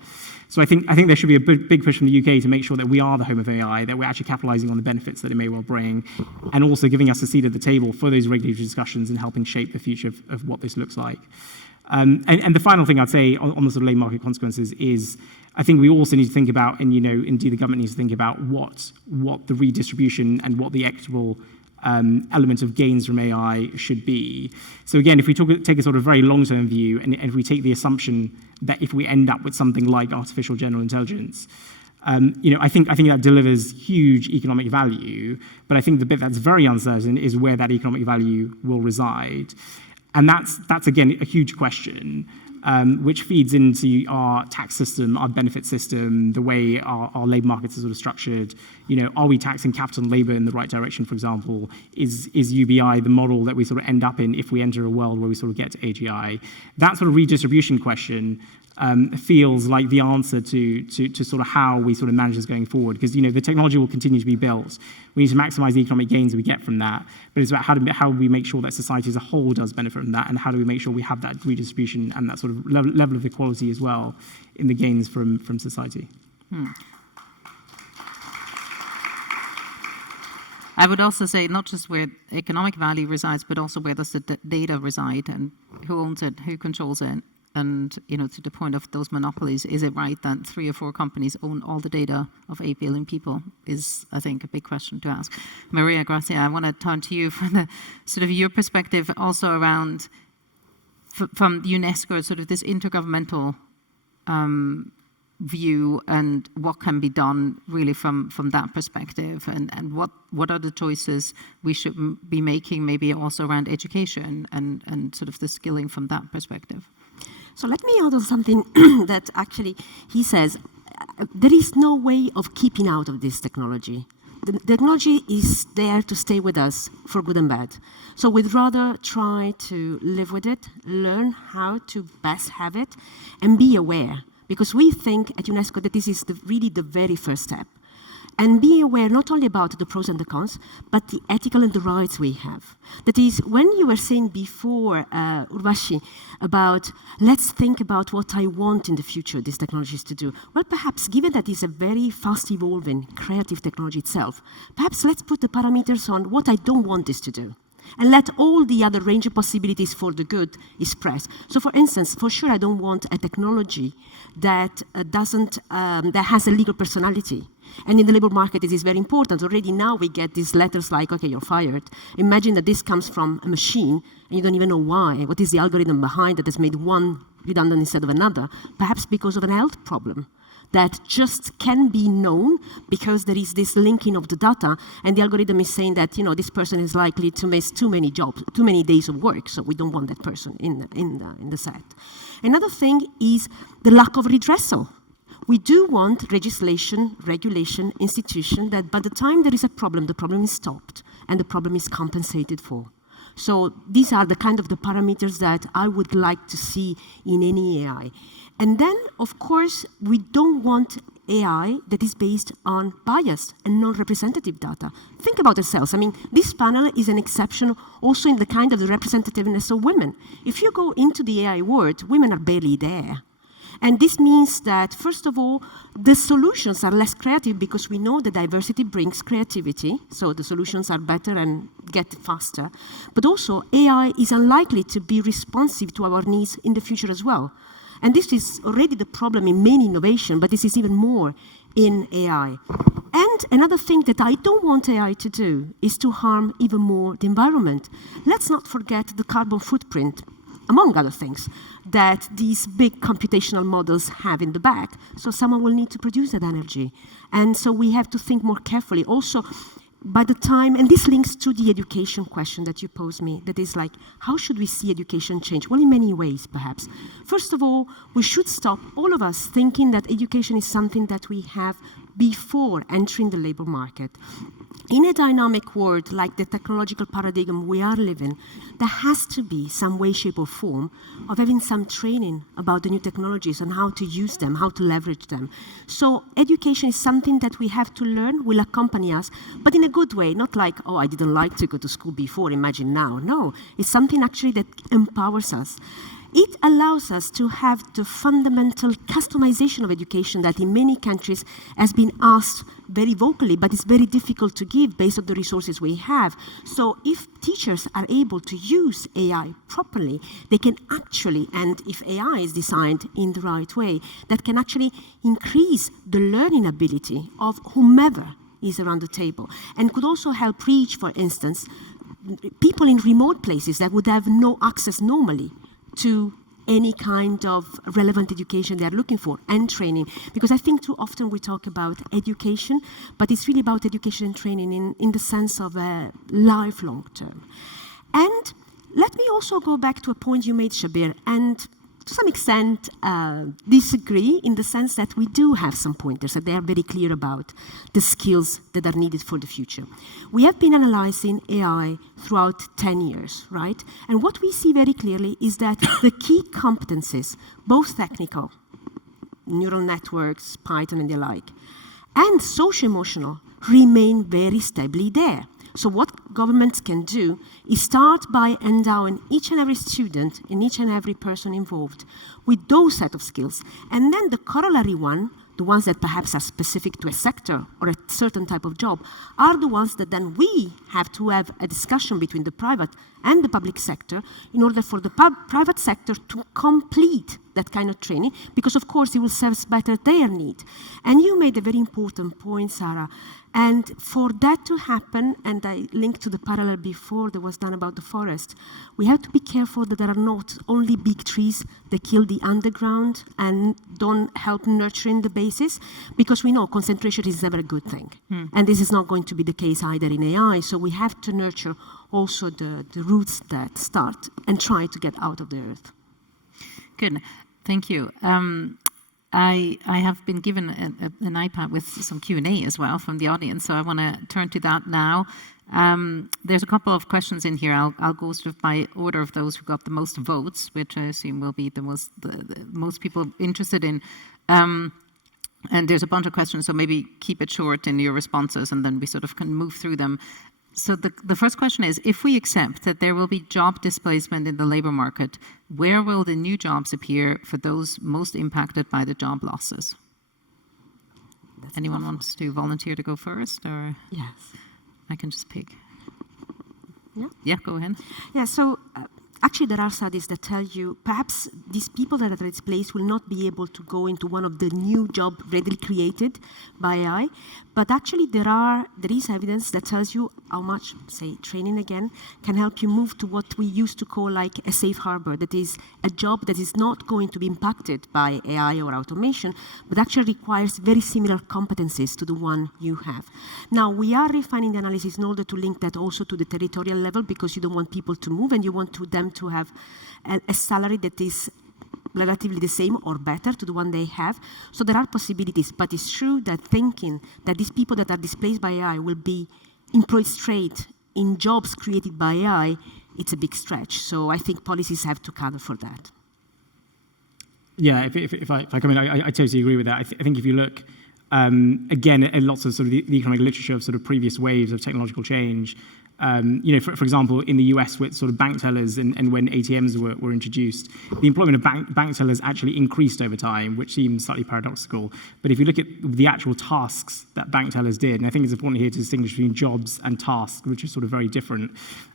So I think there should be a big push from the UK to make sure that we are the home of AI, that we're actually capitalising on the benefits that it may well bring, and also giving us a seat at the table for those regulatory discussions and helping shape the future of what this looks like. And the final thing I'd say on the sort of labour market consequences is, I think we also need to think about, and indeed the government needs to think about what the redistribution and what the equitable element of gains from AI should be. So again, if we take a sort of very long-term view, and if we take the assumption that if we end up with something like artificial general intelligence, I think that delivers huge economic value, but I think the bit that's very uncertain is where that economic value will reside. And that's again a huge question, which feeds into our tax system, our benefit system, the way our labour markets are sort of structured. Are we taxing capital and labour in the right direction, for example? Is UBI the model that we sort of end up in if we enter a world where we sort of get to AGI? That sort of redistribution question feels like the answer to sort of how we sort of manage this going forward, because the technology will continue to be built. We need to maximise the economic gains we get from that, but it's about how do we make sure that society as a whole does benefit from that, and how do we make sure we have that redistribution and that sort of level of equality as well in the gains from society. I would also say not just where economic value resides, but also where does the data reside and who owns it, who controls it. And to the point of those monopolies, is it right that 3 or 4 companies own all the data of 8 billion people is, I think, a big question to ask. Mariagrazia, I want to turn to you for the sort of your perspective also around from UNESCO, sort of this intergovernmental view and what can be done really from that perspective, and what are the choices we should be making, maybe also around education and sort of the skilling from that perspective. So let me add on something that actually he says, there is no way of keeping out of this technology. The technology is there to stay with us for good and bad. So we'd rather try to live with it, learn how to best have it, and be aware. Because we think at UNESCO that this is really the very first step. And be aware not only about the pros and the cons, but the ethical and the rights we have. That is, when you were saying before, Urvashi, about let's think about what I want in the future these technologies to do. Well, perhaps given that it's a very fast evolving creative technology itself, perhaps let's put the parameters on what I don't want this to do. And let all the other range of possibilities for the good express. So for instance, for sure I don't want a technology that that has a legal personality. And in the labor market, it is very important. Already now we get these letters like, okay, you're fired. Imagine that this comes from a machine, and you don't even know why. What is the algorithm behind that has made one redundant instead of another? Perhaps because of an health problem that just can be known because there is this linking of the data, and the algorithm is saying that this person is likely to miss too many jobs, too many days of work, so we don't want that person in the set. Another thing is the lack of redressal. We do want legislation, regulation, institution that by the time there is a problem, the problem is stopped and the problem is compensated for. So these are the kind of the parameters that I would like to see in any AI. And then, of course, we don't want AI that is based on bias and non-representative data. Think about ourselves. I mean, this panel is an exception also in the kind of the representativeness of women. If you go into the AI world, women are barely there. And this means that, first of all, the solutions are less creative because we know that diversity brings creativity, so the solutions are better and get faster. But also, AI is unlikely to be responsive to our needs in the future as well. And this is already the problem in many innovation, but this is even more in AI. And another thing that I don't want AI to do is to harm even more the environment. Let's not forget the carbon footprint, among other things, that these big computational models have in the back. So someone will need to produce that energy. And so we have to think more carefully. Also, by the time, and this links to the education question that you posed me, that is like, how should we see education change? Well, in many ways, perhaps. First of all, we should stop, all of us, thinking that education is something that we have before entering the labor market. In a dynamic world like the technological paradigm we are living, there has to be some way, shape, or form of having some training about the new technologies and how to use them, how to leverage them. So education is something that we have to learn, will accompany us, but in a good way, not like, oh, I didn't like to go to school before, imagine now. No, it's something actually that empowers us. It allows us to have the fundamental customization of education that in many countries has been asked very vocally, but it's very difficult to give based on the resources we have. So if teachers are able to use AI properly, they can actually, and if AI is designed in the right way, that can actually increase the learning ability of whomever is around the table, and could also help reach, for instance, people in remote places that would have no access normally to any kind of relevant education they are looking for, and training. Because I think too often we talk about education, but it's really about education and training in the sense of a lifelong term. And let me also go back to a point you made, Shabbir, and to some extent disagree in the sense that we do have some pointers that they are very clear about the skills that are needed for the future. We have been analyzing AI throughout 10 years, right? And what we see very clearly is that the key competencies, both technical, neural networks, Python and the like, and socio-emotional remain very stably there. So what governments can do is start by endowing each and every student and each and every person involved with those set of skills. And then the corollary one, the ones that perhaps are specific to a sector or a certain type of job, are the ones that then we have to have a discussion between the private and the public sector in order for the private sector to complete that kind of training, because of course it will serve better their need. And you made a very important point, Sarah. And for that to happen, and I linked to the parallel before that was done about the forest, we have to be careful that there are not only big trees that kill the underground and don't help nurturing the bases, because we know concentration is never a good thing. And this is not going to be the case either in AI, so we have to nurture also the roots that start and try to get out of the earth. Good, thank you. I have been given an iPad with some Q&A as well from the audience, so I want to turn to that now. There's a couple of questions in here. I'll go sort of by order of those who got the most votes, which I assume will be the most people interested in. And there's a bunch of questions, so maybe keep it short in your responses, and then we sort of can move through them. So the first question is, if we accept that there will be job displacement in the labor market, where will the new jobs appear for those most impacted by the job losses? Anyone wants to volunteer to go first, or? Yes. I can just pick. Yeah? Yeah, go ahead. Yeah, so actually there are studies that tell you perhaps these people that are displaced will not be able to go into one of the new jobs readily created by AI, but actually there is evidence that tells you how much, say, training again, can help you move to what we used to call like a safe harbor, that is a job that is not going to be impacted by AI or automation, but actually requires very similar competencies to the one you have. Now, we are refining the analysis in order to link that also to the territorial level, because you don't want people to move and you want them to have a salary that is relatively the same or better to the one they have. So there are possibilities, but it's true that thinking that these people that are displaced by AI will be employed straight in jobs created by AI, it's a big stretch. So I think policies have to cover for that. Yeah, if I come in, I totally agree with that. I think if you look, again, at lots of sort of the economic literature of sort of previous waves of technological change, for example, in the US with sort of bank tellers and when ATMs were introduced, the employment of bank tellers actually increased over time, which seems slightly paradoxical. But if you look at the actual tasks that bank tellers did, and I think it's important here to distinguish between jobs and tasks, which are sort of very different,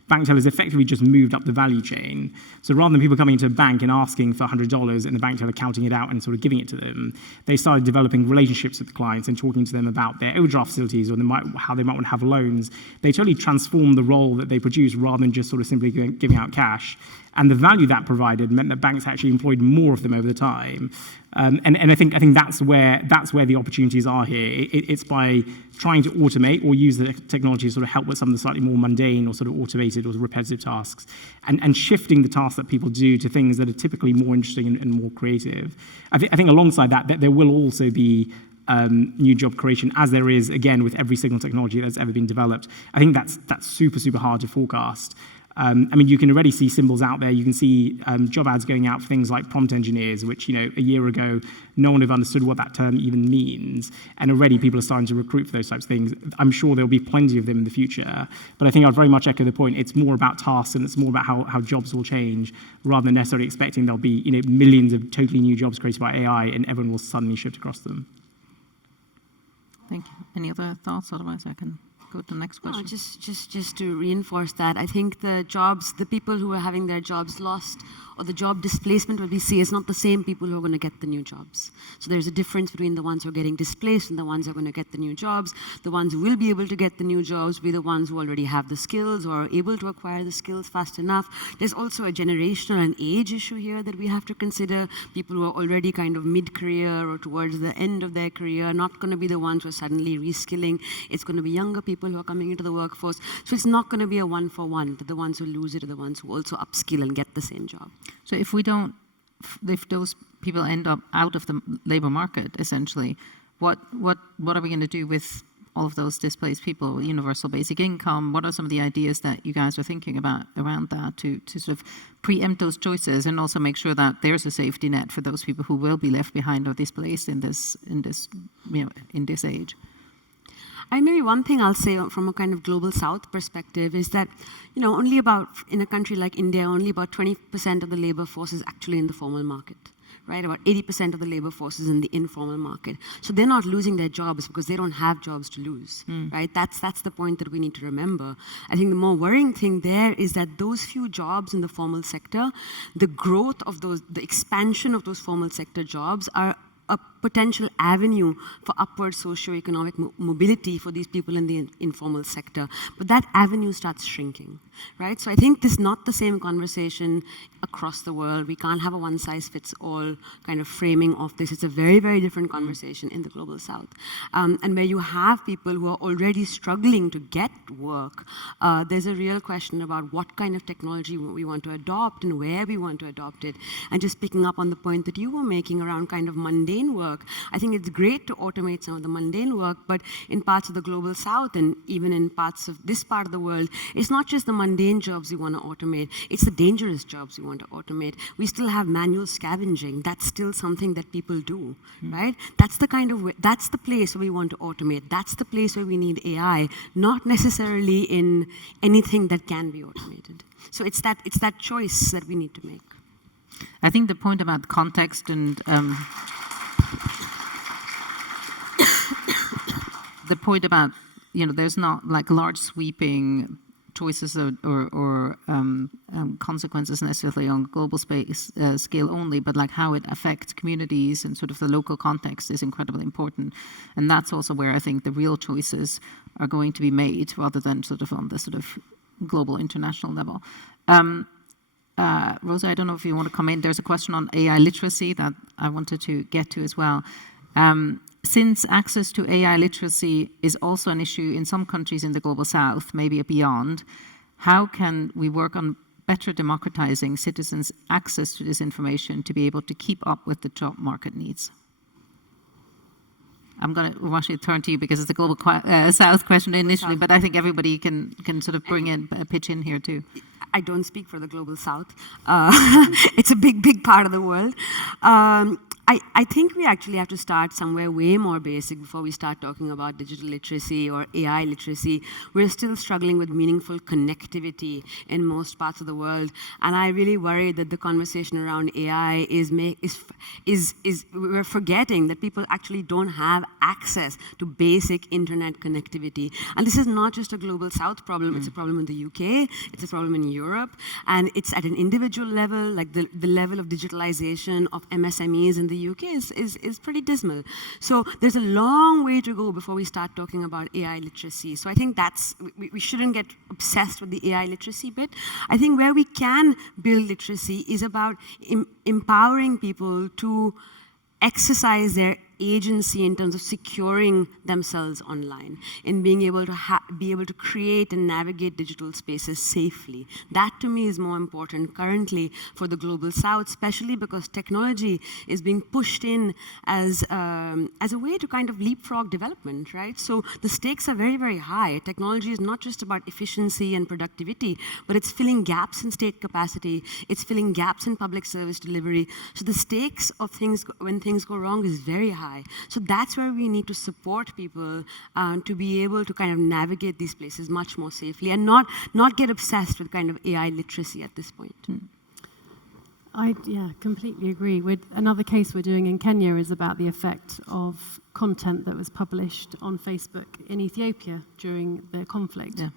bank tellers effectively just moved up the value chain. So rather than people coming into a bank and asking for $100 and the bank teller counting it out and sort of giving it to them, they started developing relationships with the clients and talking to them about their overdraft facilities or how they might want to have loans. They totally transformed the role that they produced rather than just sort of simply giving out cash. And the value that provided meant that banks actually employed more of them over the time. And I think that's where the opportunities are here. It's by trying to automate or use the technology to sort of help with some of the slightly more mundane or sort of automated or repetitive tasks, and shifting the tasks that people do to things that are typically more interesting and more creative. I think alongside that there will also be new job creation, as there is, again, with every single technology that's ever been developed. I think that's super, super hard to forecast. You can already see symbols out there. You can see job ads going out for things like prompt engineers, which, a year ago, no one had understood what that term even means. And already people are starting to recruit for those types of things. I'm sure there'll be plenty of them in the future. But I think I'd very much echo the point. It's more about tasks and it's more about how jobs will change, rather than necessarily expecting there'll be, millions of totally new jobs created by AI and everyone will suddenly shift across them. Thank you. Any other thoughts? Otherwise, I can go to the next question. No, just to reinforce that, I think the people who are having their jobs lost, or the job displacement what we see, is not the same people who are going to get the new jobs. So there's a difference between the ones who are getting displaced and the ones who are going to get the new jobs. The ones who will be able to get the new jobs will be the ones who already have the skills or are able to acquire the skills fast enough. There's also a generational and age issue here that we have to consider. People who are already kind of mid-career or towards the end of their career are not going to be the ones who are suddenly reskilling. It's going to be younger people who are coming into the workforce. So it's not going to be a one-for-one. The ones who lose it are the ones who also upskill and get the same job. So if those people end up out of the labor market, essentially, what are we going to do with all of those displaced people? Universal basic income, what are some of the ideas that you guys are thinking about around that to sort of preempt those choices and also make sure that there's a safety net for those people who will be left behind or displaced in this age? And maybe one thing I'll say from a kind of global south perspective is that, in a country like India, only about 20% of the labor force is actually in the formal market. right? About 80% of the labor force is in the informal market. So they're not losing their jobs because they don't have jobs to lose, right? That's the point that we need to remember. I think the more worrying thing there is that those few jobs in the formal sector, the growth of those, the expansion of those formal sector jobs are a potential avenue for upward socio-economic mobility for these people in the informal sector. But that avenue starts shrinking, right? So I think this is not the same conversation across the world. We can't have a one-size-fits-all kind of framing of this. It's a very, very different conversation in the global south. And where you have people who are already struggling to get work, there's a real question about what kind of technology we want to adopt and where we want to adopt it. And just picking up on the point that you were making around kind of mundane work, I think it's great to automate some of the mundane work, but in parts of the global south and even in parts of this part of the world, it's not just the mundane jobs we want to automate, it's the dangerous jobs we want to automate. We still have manual scavenging. That's still something that people do, right? That's the kind of, that's the place where we want to automate. That's the place where we need AI, not necessarily in anything that can be automated. So it's that choice that we need to make. I think the point about context and the point about, there's not like large sweeping choices or consequences necessarily on global scale only, but like how it affects communities and sort of the local context is incredibly important. And that's also where I think the real choices are going to be made rather than sort of on the sort of global international level. Rosa, I don't know if you want to come in. There's a question on AI literacy that I wanted to get to as well. Since access to AI literacy is also an issue in some countries in the global south, maybe beyond, how can we work on better democratizing citizens' access to this information to be able to keep up with the job market needs? I'm going to, Urvashi, turn to you because it's a global south question initially, but I think everybody can sort of pitch in here too. I don't speak for the global south. It's a big, big part of the world. I think we actually have to start somewhere way more basic before we start talking about digital literacy or AI literacy. We're still struggling with meaningful connectivity in most parts of the world. And I really worry that the conversation around AI we're forgetting that people actually don't have access to basic internet connectivity. And this is not just a global south problem, it's a problem in the UK, it's a problem in Europe, and it's at an individual level, like the level of digitalization of MSMEs in the UK is pretty dismal. So there's a long way to go before we start talking about AI literacy. So I think we shouldn't get obsessed with the AI literacy bit. I think where we can build literacy is about empowering people to exercise their agency in terms of securing themselves online, in being able to be able to create and navigate digital spaces safely. That to me is more important currently for the global south, especially because technology is being pushed in as a way to kind of leapfrog development, right? So the stakes are very, very high. Technology is not just about efficiency and productivity, but it's filling gaps in state capacity, it's filling gaps in public service delivery. So the stakes of things when things go wrong is very high. So that's where we need to support people to be able to kind of navigate these places much more safely and not get obsessed with kind of AI literacy at this point. I completely agree. Another case we're doing in Kenya is about the effect of content that was published on Facebook in Ethiopia during the conflict. Yeah.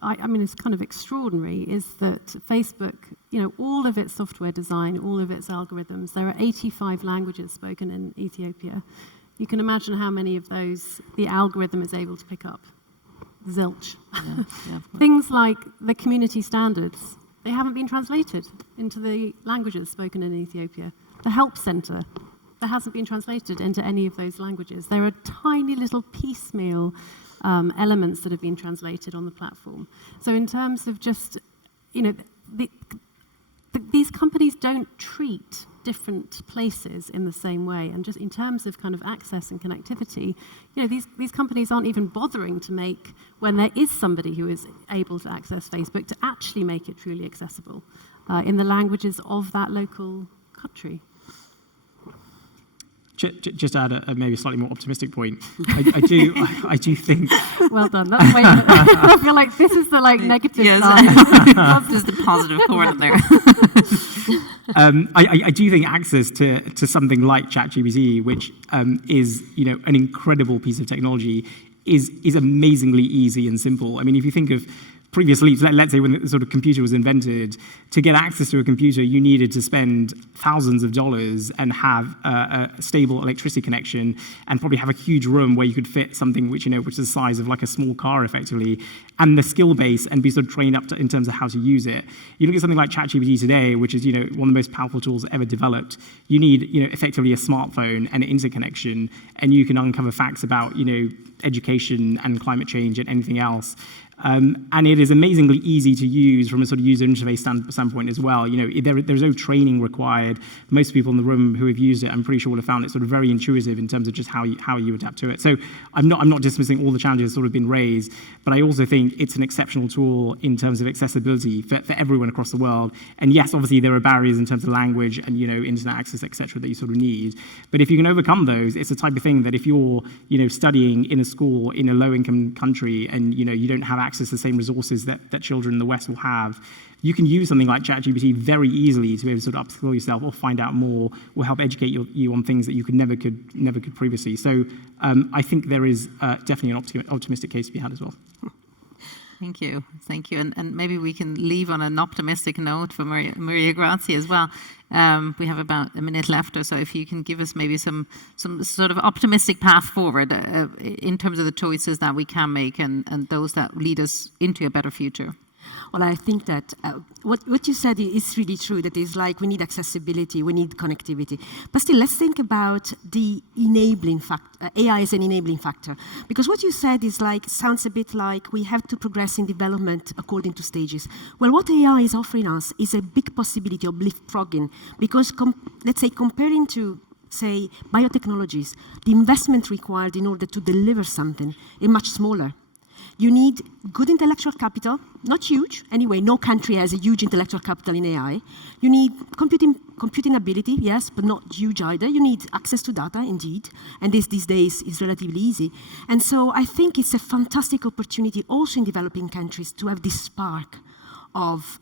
And it's kind of extraordinary is that Facebook, all of its software design, all of its algorithms, there are 85 languages spoken in Ethiopia. You can imagine how many of those the algorithm is able to pick up. Zilch. Yeah, things like the community standards, they haven't been translated into the languages spoken in Ethiopia. The help center, that hasn't been translated into any of those languages. There are tiny little piecemeal elements that have been translated on the platform. So in terms of just, these companies don't treat different places in the same way. And just in terms of kind of access and connectivity, these companies aren't even bothering to make, when there is somebody who is able to access Facebook, to actually make it truly accessible in the languages of that local country. Just add a maybe slightly more optimistic point. I do think. Well done. That's way I feel like this is the negative side. That's just the positive corner there. I do think access to something like ChatGPT, which is an incredible piece of technology, is amazingly easy and simple. I mean, if you think of previously, let's say when the sort of computer was invented, to get access to a computer, you needed to spend thousands of dollars and have a stable electricity connection, and probably have a huge room where you could fit something which is the size of like a small car, effectively, and the skill base, and be sort of trained up in terms of how to use it. You look at something like ChatGPT today, which is one of the most powerful tools ever developed. You need effectively a smartphone and an interconnection, and you can uncover facts about education and climate change and anything else. And it is amazingly easy to use from a sort of user interface standpoint as well. There's no training required. Most people in the room who have used it, I'm pretty sure, would have found it sort of very intuitive in terms of just how you adapt to it. So I'm not dismissing all the challenges that sort of been raised, but I also think it's an exceptional tool in terms of accessibility for everyone across the world. And yes, obviously there are barriers in terms of language and internet access, etc., that you sort of need. But if you can overcome those, it's the type of thing that if you're studying in a school in a low-income country and you don't have access to the same resources that children in the West will have, you can use something like ChatGPT very easily to be able to sort of upskill yourself or find out more, or help educate you on things that you never could previously. So I think there is definitely an optimistic case to be had as well. Thank you. And maybe we can leave on an optimistic note for Mariagrazia as well. We have about a minute left or so. If you can give us maybe some sort of optimistic path forward in terms of the choices that we can make and those that lead us into a better future. Well, I think that what you said is really true. That is like we need accessibility, we need connectivity. But still, let's think about the enabling factor. AI is an enabling factor. Because what you said is sounds a bit like we have to progress in development according to stages. Well, what AI is offering us is a big possibility of leapfrogging. Because let's say comparing to, say, biotechnologies, the investment required in order to deliver something is much smaller. You need good intellectual capital, not huge. Anyway, no country has a huge intellectual capital in AI. You need computing ability, yes, but not huge either. You need access to data, indeed, and this these days is relatively easy. And so I think it's a fantastic opportunity also in developing countries to have this spark of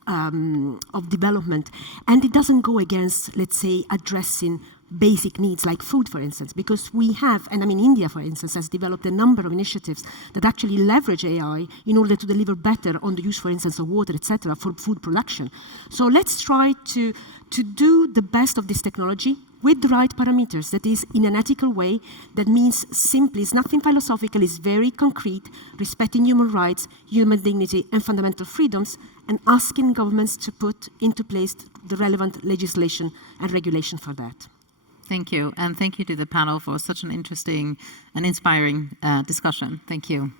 development. And it doesn't go against, let's say, addressing basic needs like food, for instance, because we have, and I mean India, for instance, has developed a number of initiatives that actually leverage AI in order to deliver better on the use, for instance, of water, etc., for food production. So let's try to do the best of this technology with the right parameters, that is, in an ethical way. That means simply, it's nothing philosophical, it's very concrete, respecting human rights, human dignity, and fundamental freedoms, and asking governments to put into place the relevant legislation and regulation for that. Thank you. And thank you to the panel for such an interesting and inspiring discussion. Thank you.